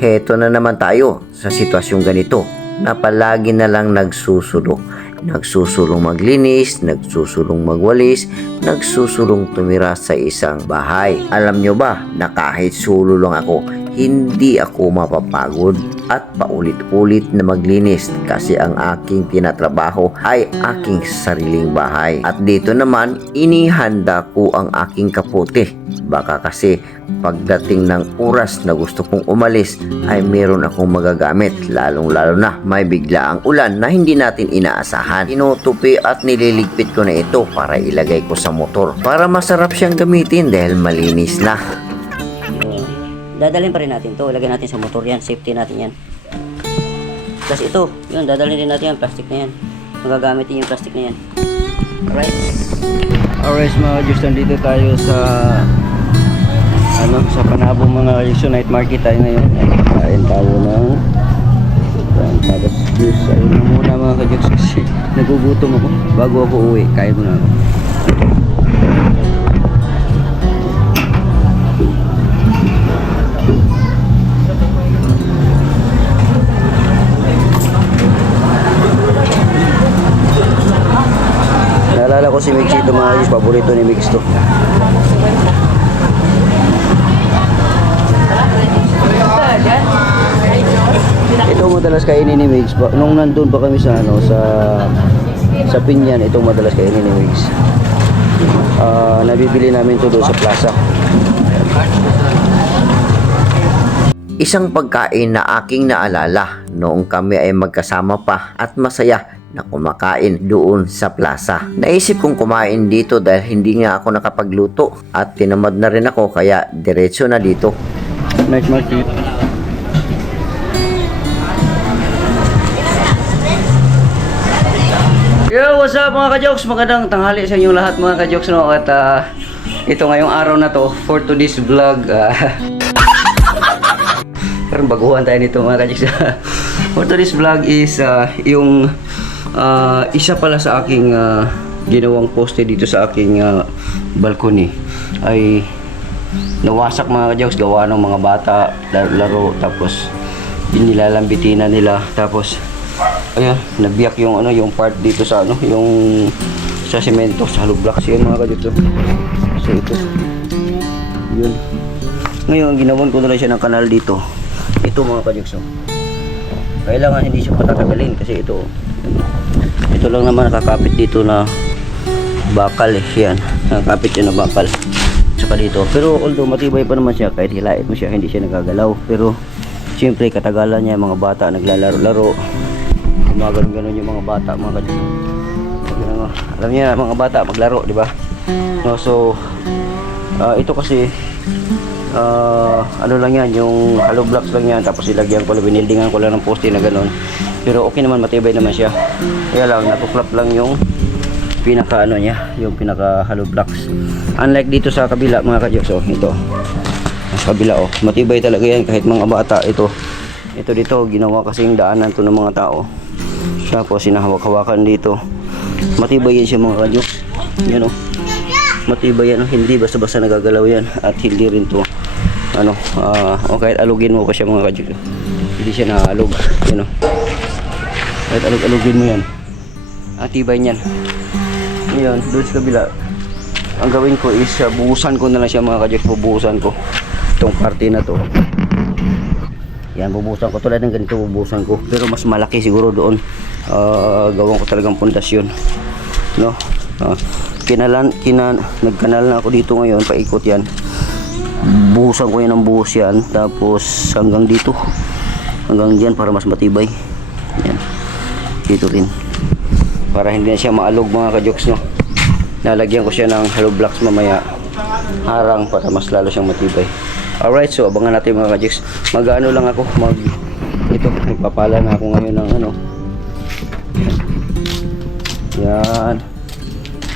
heto na naman tayo sa sitwasyong ganito na palagi na lang nagsusulong. Nagsusulong maglinis, nagsusulong magwalis, nagsusulong tumira sa isang bahay. Alam nyo ba na kahit sulo lang ako, hindi ako mapapagod at paulit-ulit na maglinis kasi ang aking tinatrabaho ay aking sariling bahay. At dito naman, inihanda ko ang aking kapote. Baka kasi pagdating ng oras na gusto kong umalis ay meron akong magagamit, lalong-lalo na may bigla ang ulan na hindi natin inaasahan. Tinutupi at nililigpit ko na ito para ilagay ko sa motor para masarap siyang gamitin dahil malinis na. Dadalhin pa rin natin to, ilagay natin sa motor yan, safety natin yan. Tapos ito, yun, dadalhin din natin yan, plastic na yan. Magagamit din yung plastic na yan. Alright mga Diyos, nandito tayo sa sa Panabong mga Diyos, night market tayo ngayon. Kain tayo ng tapos Diyos, ayun na muna mga Diyos kasi nagugutom ako. Bago ako uwi, kain muna ako. Naalala ko si Mix ito mga Diyos, paborito ni Mix to. Ito madalas kainin ni Mix nung nandun pa kami sa sa Pinyan. Ito madalas kainin ni Mix. Nabibili namin ito doon sa plaza. Isang pagkain na aking naalala noong kami ay magkasama pa at masaya na kumakain doon sa plaza. Naisip kong kumain dito dahil hindi nga ako nakapagluto at tinamad na rin ako kaya diretso na dito. Night market. Yo, what's up mga ka-jokes? Magandang tanghali sa inyong lahat mga ka-jokes, no? At ito ngayong araw na to for today's vlog. Parang baguhan tayo nito mga ka-jokes. For today's vlog is yung isa pala sa aking ginawang poste dito sa aking balcony ay nawasak mga ka-jokes, gawa ng mga bata laro, tapos nilalambitin na nila, tapos ayan, nabiyak yung yung part dito sa yung sa semento, sa hollow blocks yan mga ka-jokes. So ito yun, ngayon ginawan ko na lang siya ng kanal dito. Ito mga ka-jokes, kailangan hindi siya patatagalin kasi ito lang naman nakakapit dito na bakal yan, nakakapit yun na bakal saka dito. Pero although matibay pa naman siya, kahit hilain mo siya hindi siya nagagalaw. Pero siyempre katagalan niya, mga bata naglalaro-laro, gumagano-ganon yung mga bata mga kadyo. Alam niya mga bata maglaro, di ba? No, so ito kasi ano lang yan, yung hollow blocks lang yan, tapos ilagyan ko lang, binildingan ko lang ng poste na ganon. Pero okay naman, matibay naman siya. Kaya lang natuklap lang yung pinaka niya, yung pinaka hollow blocks. Unlike dito sa kabila mga kadyoks, ito sa kabila matibay talaga yan kahit mga bata. Ito dito ginawa kasing daanan to ng mga tao, tapos sinahawak-hawakan dito. Matibay yan siya mga kadyoks, yan matibay yan, hindi basta-basta nagagalaw yan. At hindi rin to kahit alugin mo pa siya mga kadyoks, hindi siya naalog, kahit alugin mo yan, atibay niyan. Ngayon, doon sa kabila, ang gawin ko is buhusan ko na lang siya mga kadyoks. Bubuhusan ko itong parte na to. Yan, bubuhusan ko tulad ng ganito, bubuhusan ko. Pero mas malaki siguro doon. Gawin ko talagang pundasyon, no? Nagkanal na ako dito ngayon, paikot yan. Buhusan ko yan ng buhos yan, tapos hanggang dito, hanggang dyan para mas matibay. Yan, dito rin para hindi na siya maalog mga ka-jokes, no? Lalagyan ko siya ng hollow blocks mamaya, harang, para mas lalo siyang matibay. Alright, so abangan natin mga ka-jokes. Mag-ano lang ako, magpapala na ako ngayon ng yan.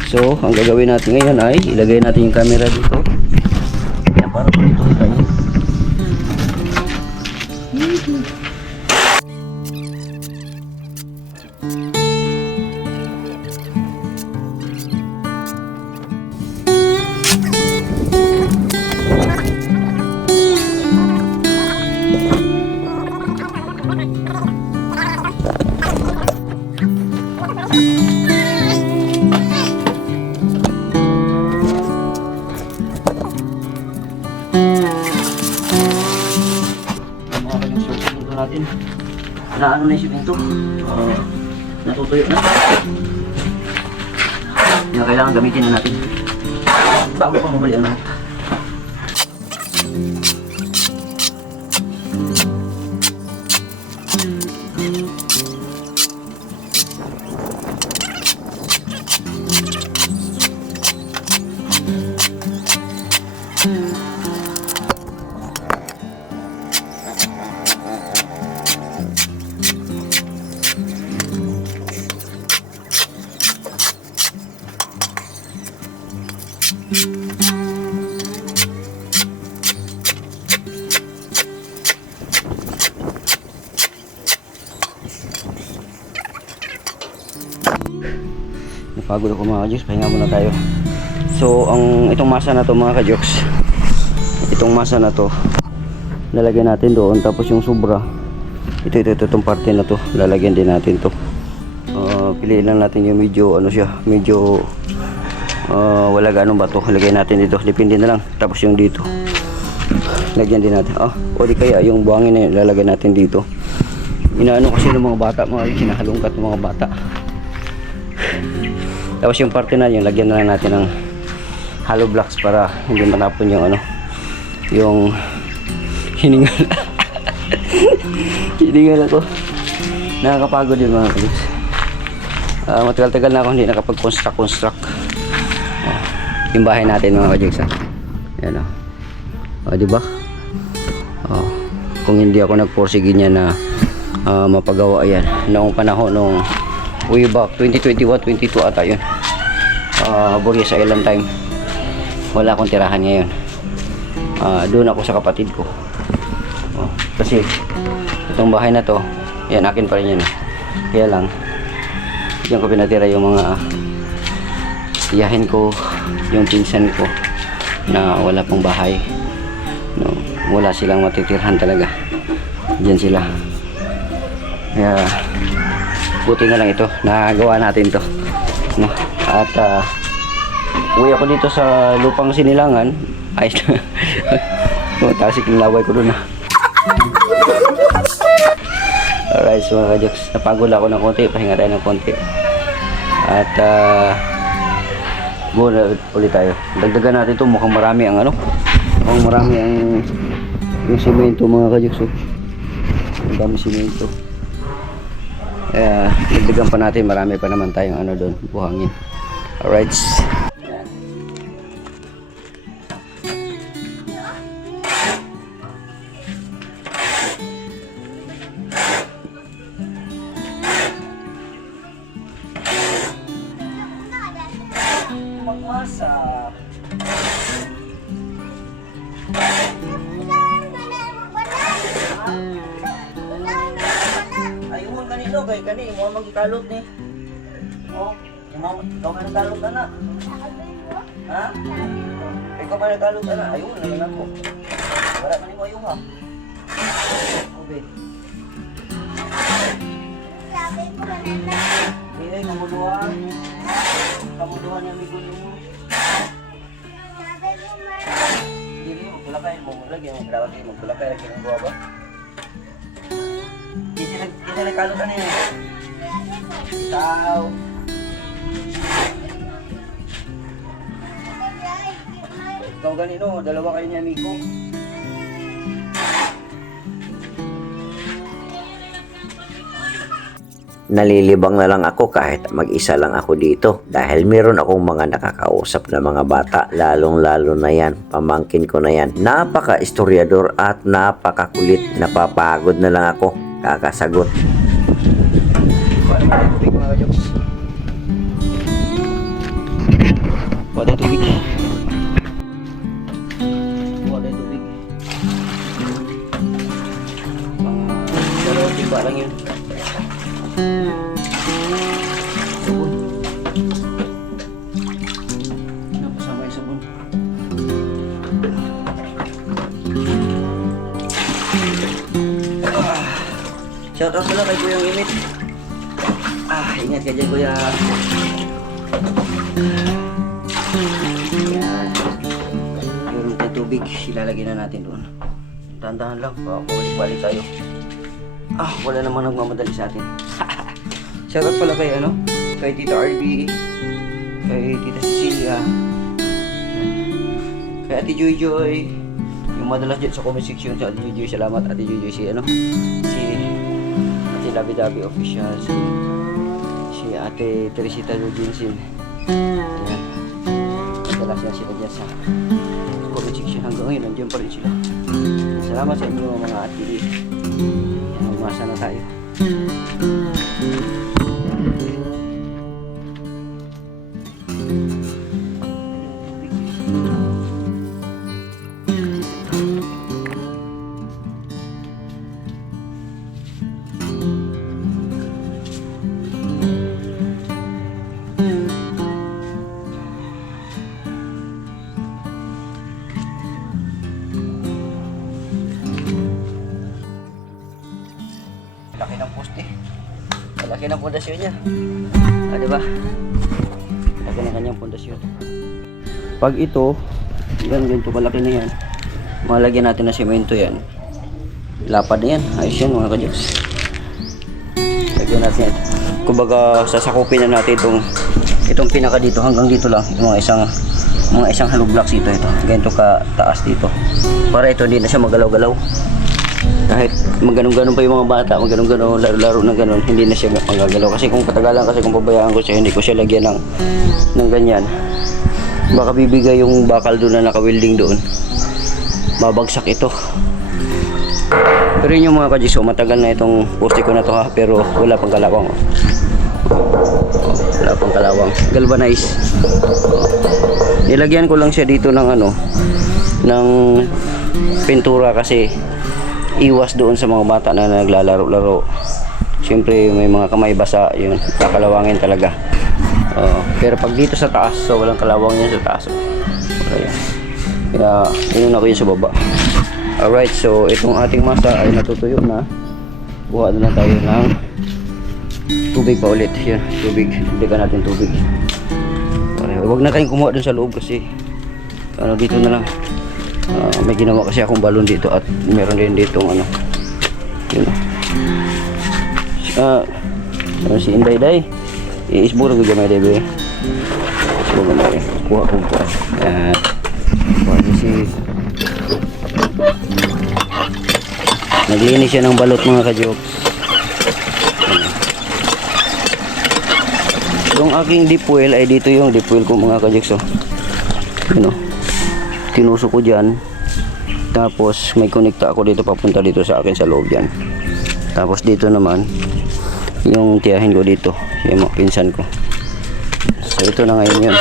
So ang gagawin natin ngayon ay ilagay natin yung camera dito. Yan, para dito tayo. natin. Na ano na yung simento. Natutuyo na. Kaya kailangan gamitin na natin. Bago pa mabali ang lahat. Napagod ako mga kajoks, pahinga muna tayo. So itong masa na to mga kajoks, itong masa na to lalagyan natin doon, tapos yung sobra itong parte na to lalagyan din natin to. Piliin lang natin yung medyo ano siya, medyo wala ganong bato, lagyan natin dito, depende na lang. Tapos yung dito lagyan din natin, o di kaya yung buhangin na yun lalagyan natin dito. Inaano kasi ng mga bata, mga hinahalungkat ng mga bata. Tapos yung parte na yun, lagyan na lang natin ng hollow blocks para hindi manapon yung ano, yung hiningal. Hiningal ako. Nakakapagod yun mga kalis. Matagal-tagal na ako hindi nakapag-construct. Yung bahay natin mga kajigs. Yan o. Diba? Kung hindi ako nagporsige niya na mapagawa yan. Noong panahon nung way back 2021-22 ata yun. Boreas Island time. Wala akong tirahan ngayon. Doon ako sa kapatid ko. Kasi itong bahay na to, yan akin pa rin yan. Kaya lang, diyan ko pinatira yung mga tiyahin ko, yung pinsan ko na wala pang bahay. No, wala silang matitirhan talaga. Diyan sila. Kaya buti na lang ito, nagawa natin to, no? At uwi ako dito sa lupang Sinilangan. Ayos na. Tasik ng laway ko dun. Alright, so mga kajoks, napagod ako ng konti, pahinga tayo ng konti. At muna ulit tayo. Dagdagan natin ito, mukhang marami ang ano, mukhang marami ang yung simento mga kajoks. Ang dami simento. Dagdagan pa natin, marami pa naman tayong ano doon, buhangin. Alright. Yan. Magmasa. Ayun kanino kay kani mo magikalot ni. Ikaw man nagkalot na. Ha? Ikaw man nagkalot na. Ayun naman ako. Wala man mo ayun ha. Okay. Sabi ko kanina. Kamuduhan. Kamuduhan yung amigo mo. Sabi ko man. Dili mo kulakay mo lagi mo grabe mo kulakay lagi ng buwa ba? Kita nagkalot na niya. Ikaw. Ikaw ganito, dalawa kayo ni amigo. Nalilibang na lang ako kahit mag-isa lang ako dito dahil meron akong mga nakakausap na mga bata, lalong-lalo na yan, pamangkin ko na yan. Napaka-istoryador at napakakulit, napapagod na lang ako kakasagot. Buat yang tubig. Buat yang tubig. Pero tiba lang yun. Sabon. Napasama yung sabon. Shoutout pala kay Kuyang Imit. Ingat ka dyan kuya. Yan. Meron tayong tubig. Ilalagay na natin doon. Dahan-dahan lang. Balik tayo. Wala namang nagmamadali sa atin. Shoutout pala kay kay Tita RB, kay Tita Cecilia, kay Ate Joy Joy, yung madalas dyan sa comment section sa Ate Joy Joy. Salamat Ate Joy Joy. Si Ate Labi Dabi Official, si Ate Teresita Jorgensen. Ayan. Madalas yan sila dyan sa comment section. Hanggang ngayon nandiyan pa rin sila. Salamat sa inyo mga ate. Yan, umasa na tayo. Laki ng poste. Laki ng pundasyon niya. Diba? Laki ng kanyang pundasyon. Pag ito, ganito kalaki na yan. Malagyan natin na semento yan. Lapad na yan. Ayos yan mga kadyos. Lagyan natin yan. Kumbaga sasakupin na natin itong pinaka dito hanggang dito lang. Mga isang hollow blocks ito. Ganito ka taas dito. Para ito hindi na siya magalaw-galaw. Kahit magganong-ganon pa yung mga bata, magganong-ganon, laro-laro na ganon, hindi na siya magagalaw. Kasi kung katagalan, kung pabayaan ko siya, hindi ko siya lagyan ng ganyan, baka bibigay yung bakal doon na naka-welding doon. Babagsak ito. Pero yun yung mga kajiso, matagal na itong poste ko na to ha, pero wala pang kalawang. Wala pang kalawang. Galvanize. Nilagyan ko lang siya dito ng ng pintura kasi iwas doon sa mga bata na naglalaro-laro. Siyempre may mga kamay basa, yun, kakalawangin talaga. Pero pag dito sa taas, so walang kalawang yan sa taas. Kaya yun ako yun sa baba. Alright, so itong ating masa ay natutuyo na. Buha na lang tayo ng tubig pa ulit. Yan, tubig. Bigyan natin tubig. Huwag na tayong kumuha dun sa loob kasi dito na lang. May ginawa kasi akong balon dito at meron din dito yun. Si Inday Day iisburo ko gamay Day kuha ko yan. Kuha si naglinis siya ng balot mga kajoks. Yung aking deep well ay dito yung deep well ko mga kajoks. Tinusok ko dyan, tapos may konekta ako dito papunta dito sa akin sa loob dyan. Tapos dito naman yung tiyahin ko dito, yung mga pinsan ko. So ito na ngayon yun.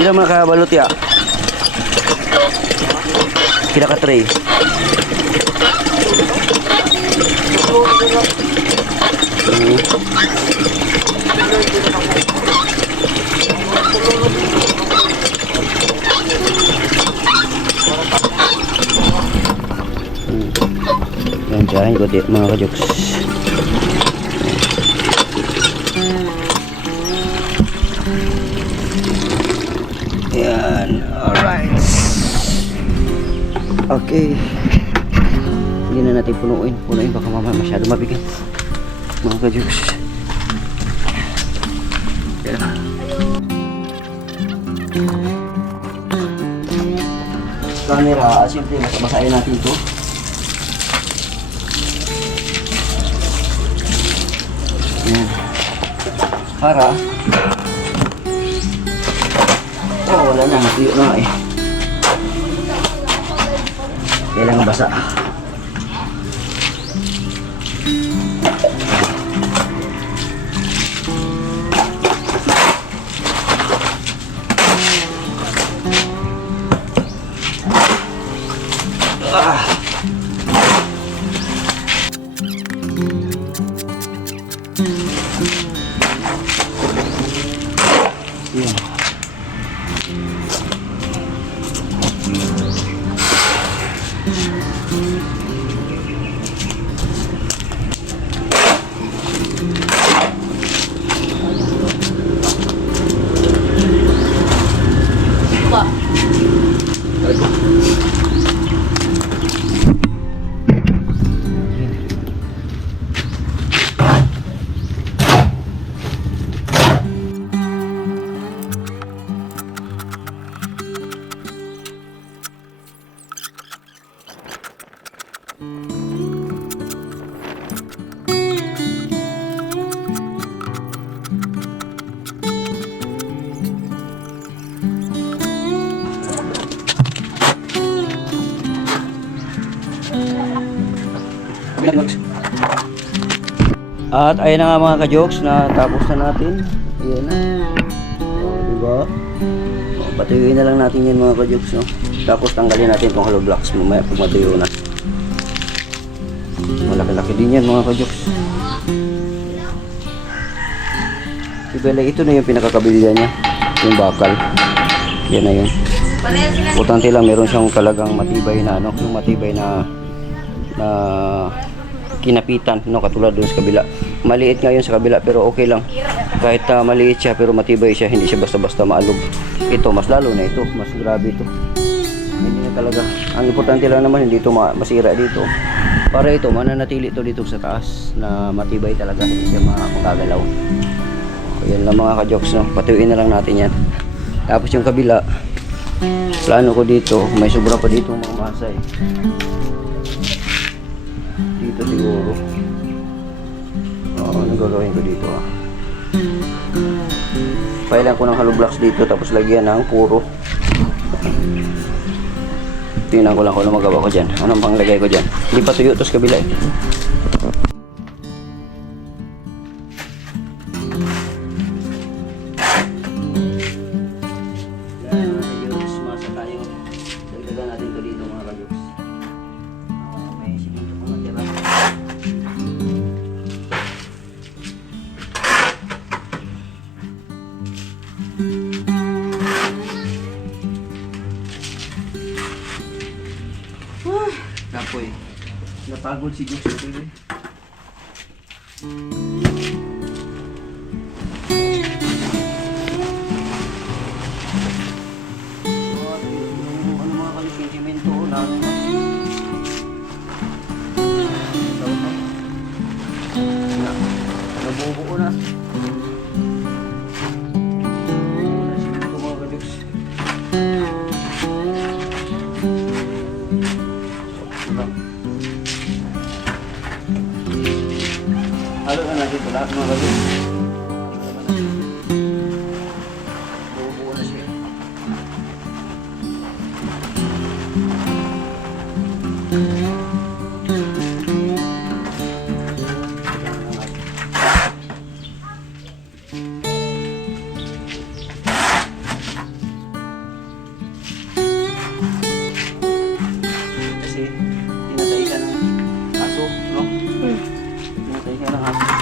Ilang mga kabalot ya? Kila ka tray? Yan dyan ko mga kajoks. Yan, alright. Okay. Hindi na natin punuin baka mamaya masyado mabigat mga kajoks. Camera, siyempre masabasahin natin ito. Yan. Para wala na, natuyo na kailangan basa. At ayun na nga mga ka-jokes, na tapos na natin. Ayan na. O, diba? O, patuyuin na lang natin yan mga ka-jokes, no? Tapos tanggalin natin itong hollow blocks mamaya pag matuyo na. Malaki-laki din yan mga ka-jokes. Ibala, ito na yung pinakakabilya niya. Yung bakal. Yan na yun. Importante lang meron siyang talagang matibay na ano, yung matibay na kinapitan, no, katulad doon sa kabila. Maliit nga yun sa kabila pero okay lang. Kahit maliit siya pero matibay siya, hindi siya basta-basta maalog. Ito mas lalo na ito, mas grabe ito. Hindi na talaga. Ang importante lang naman hindi ito masira dito. Para ito mananatili ito dito sa taas na matibay talaga, hindi siya magagalaw. Yan lang mga ka-jokes, no. Patuyuin na lang natin yan. Tapos yung kabila, plano ko dito, may sobra pa dito mga masay. Dito siguro. Ano gagawin ko dito Pailan ko ng hollow blocks dito tapos lagyan ng puro. Tingnan ko lang kung ano magawa ko dyan. Anong panglagay ko dyan? Hindi pa tuyo ito sa kabila eh. Kapoy. Napagod si Diyos ito eh. Ano mga kalisentimento na nabubuo na. Ito mga kaliks. Halo na natin ito lahat mga kaliks. Bubuo na siya. Kasi tinatay ka ng aso, no? Tinatay ka ng aso.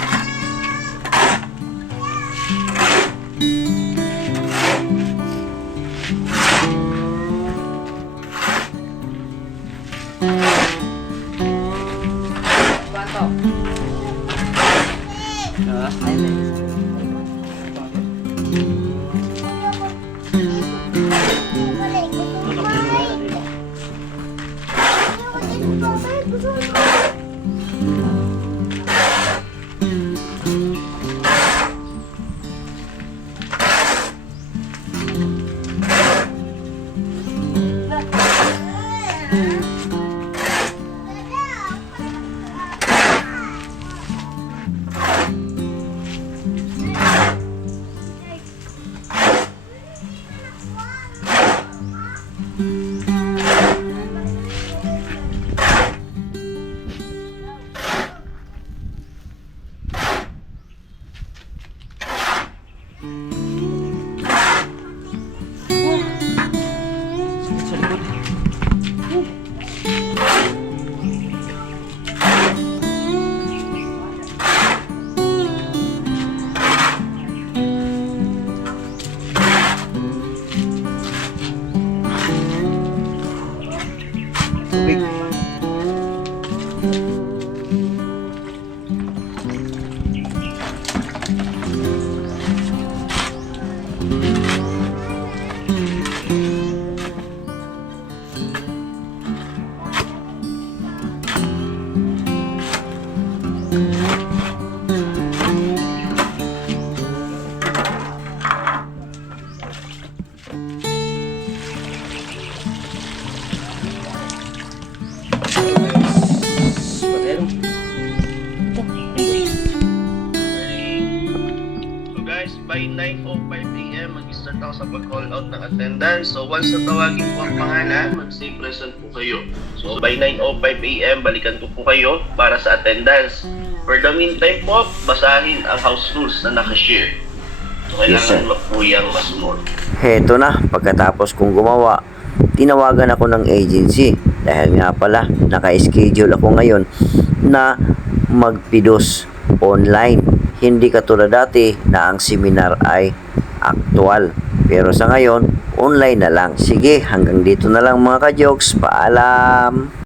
Sa likod. Tubig. So guys, by 9:05 AM mag-start ako sa pag-call out ng attendance. So once natawagin po ang pangalan, mag-stay present po kayo. So by 9:05 AM, balikan ko po kayo para sa attendance. For the meantime po, basahin ang house rules na nakashare. So kailangan po yung masunod. Heto na, pagkatapos kong gumawa, tinawagan ako ng agency. Dahil nga pala, naka-schedule ako ngayon na magpidos online. Hindi katulad dati na ang seminar ay aktual. Pero sa ngayon, online na lang. Sige, hanggang dito na lang mga ka-jokes. Paalam!